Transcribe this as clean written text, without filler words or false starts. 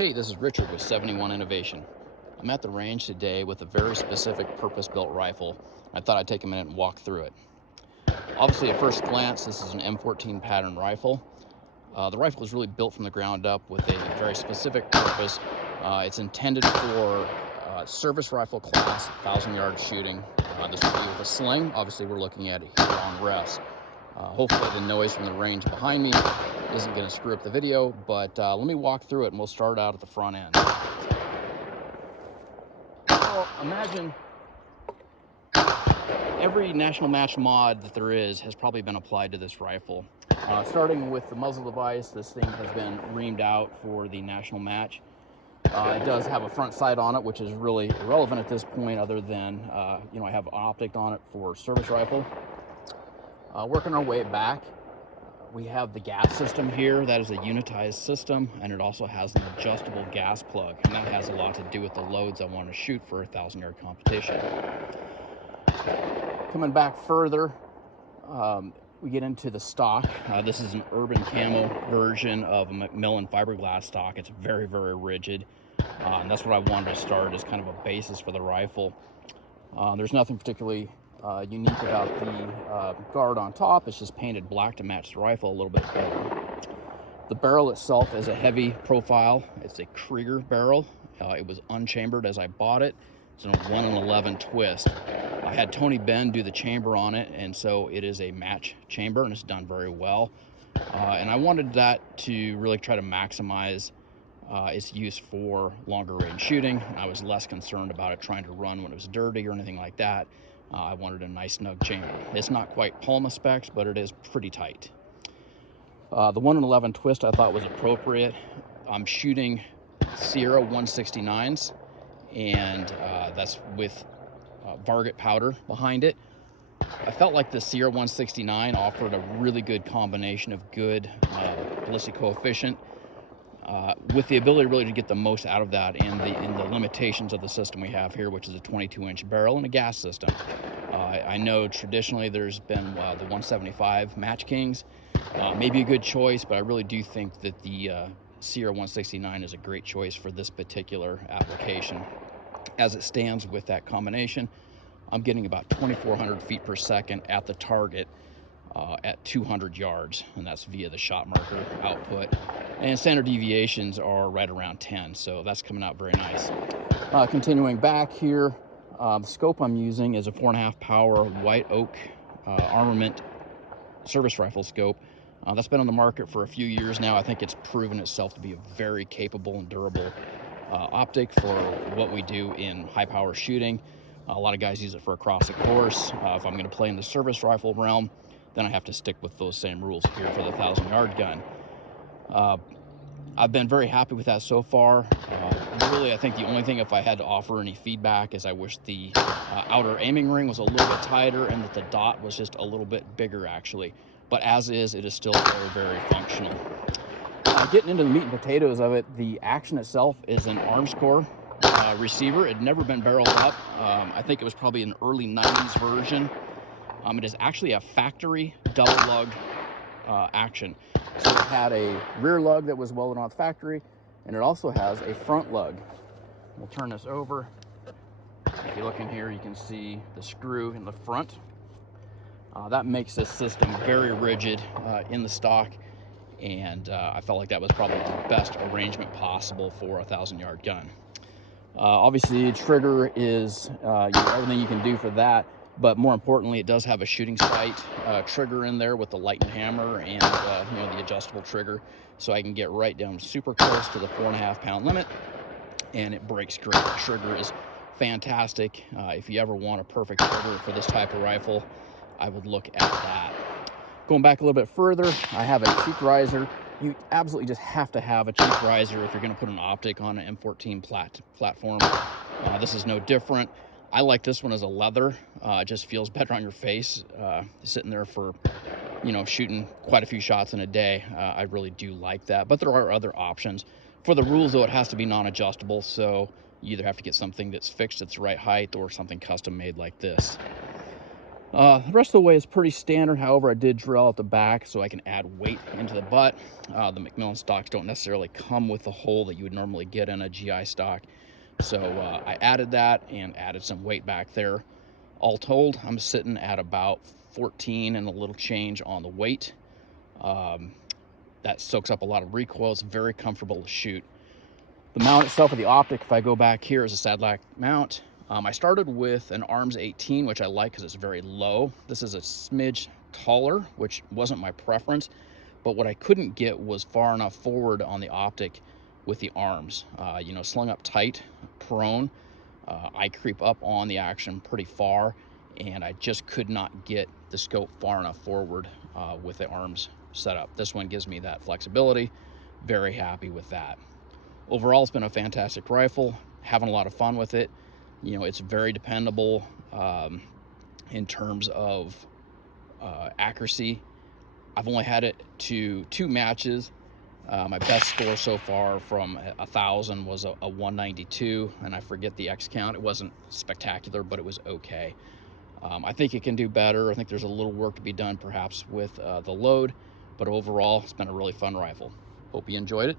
Hey, this is Richard with 71 Innovation. I'm at the range today with a very specific purpose-built rifle. I thought I'd take a minute and walk through it. Obviously, at first glance, this is an M14 pattern rifle. The rifle is really built from the ground up with a very specific purpose. It's intended for service rifle class, 1,000-yard shooting. This will be with a sling. Obviously, we're looking at it here on rest. Hopefully the noise from the range behind me isn't going to screw up the video, but let me walk through it and we'll start out at the front end. So imagine every national match mod that there is has probably been applied to this rifle. Starting with the muzzle device, this thing has been reamed out for the national match. It does have a front sight on it, which is really irrelevant at this point other than, I have an optic on it for service rifle. Working our way back, we have the gas system here. That is a unitized system, and it also has an adjustable gas plug, and that has a lot to do with the loads I want to shoot for a 1,000-yard competition. Coming back further, we get into the stock. This is an urban camo version of a Macmillan fiberglass stock. It's very, very rigid, and that's what I wanted to start as kind of a basis for the rifle. There's nothing particularly unique about the guard on top. It's just painted black to match the rifle a little bit better. The barrel itself is a heavy profile. It's a Krieger barrel. It was unchambered as I bought it. It's a 1 in 11 twist. I had Tony Ben do the chamber on it, and so it is a match chamber, and it's done very well. And I wanted that to really try to maximize its use for longer range shooting. I was less concerned about it trying to run when it was dirty or anything like that. I wanted a nice snug chamber. It's not quite Palma specs, but it is pretty tight. The 1 in 11 twist I thought was appropriate. I'm shooting Sierra 169s, and that's with varget powder behind it. I felt like the Sierra 169 offered a really good combination of good ballistic coefficient with the ability really to get the most out of that in the limitations of the system we have here, which is a 22-inch barrel and a gas system. I know traditionally there's been the 175 Match Kings, maybe a good choice, but I really do think that the Sierra 169 is a great choice for this particular application. As it stands with that combination, I'm getting about 2,400 feet per second at the target at 200 yards, and that's via the shot marker output. And standard deviations are right around 10, so that's coming out very nice. Continuing back here, the scope I'm using is a 4.5 power white oak armament service rifle scope. That's been on the market for a few years now. I think it's proven itself to be a very capable and durable optic for what we do in high power shooting. A lot of guys use it for across the course. If I'm going to play in the service rifle realm, then I have to stick with those same rules here for the 1,000-yard gun. I've been very happy with that so far. Really, I think the only thing, if I had to offer any feedback, is I wish the outer aiming ring was a little bit tighter and that the dot was just a little bit bigger, actually. But as is, it is still very, very functional. Getting into the meat and potatoes of it, the action itself is an Armscore receiver. It had never been barreled up. I think it was probably an early 90s version. It is actually a factory double lug action. So it had a rear lug that was welded on the factory, and it also has a front lug. We'll turn this over. If you look in here, you can see the screw in the front. That makes this system very rigid in the stock, and I felt like that was probably the best arrangement possible for a 1,000-yard gun. Obviously, trigger is everything you can do for that. But more importantly, it does have a shooting sight trigger in there with the light and hammer and the adjustable trigger, so I can get right down super close to the 4.5 pound limit, and it breaks great. The trigger is fantastic. If you ever want a perfect trigger for this type of rifle, I would look at that. Going back a little bit further, I have a cheek riser. You absolutely just have to have a cheek riser if you're going to put an optic on an M14 platform. This is no different. I like this one as a leather. It just feels better on your face. Sitting there for, shooting quite a few shots in a day. I really do like that. But there are other options. For the rules, though, it has to be non-adjustable. So you either have to get something that's fixed at the right height or something custom made like this. The rest of the way is pretty standard. However, I did drill out the back so I can add weight into the butt. The McMillan stocks don't necessarily come with the hole that you would normally get in a GI stock. So I added that and added some weight back there. All told, I'm sitting at about 14 and a little change on the weight. That soaks up a lot of recoil. It's very comfortable to shoot. The mount itself of the optic, if I go back here, is a Sadlac mount. I started with an Arms 18, which I like because it's very low. This is a smidge taller, which wasn't my preference, but what I couldn't get was far enough forward on the optic with the arms. You know, slung up tight, prone, I creep up on the action pretty far, and I just could not get the scope far enough forward with the arms set up. This one gives me that flexibility. Very happy with that. Overall, it's been a fantastic rifle. Having a lot of fun with it. You know, it's very dependable in terms of accuracy. I've only had it to 2 matches. My best score so far from 1,000 was a 192, and I forget the X count. It wasn't spectacular, but it was okay. I think it can do better. I think there's a little work to be done perhaps with the load, but overall, it's been a really fun rifle. Hope you enjoyed it.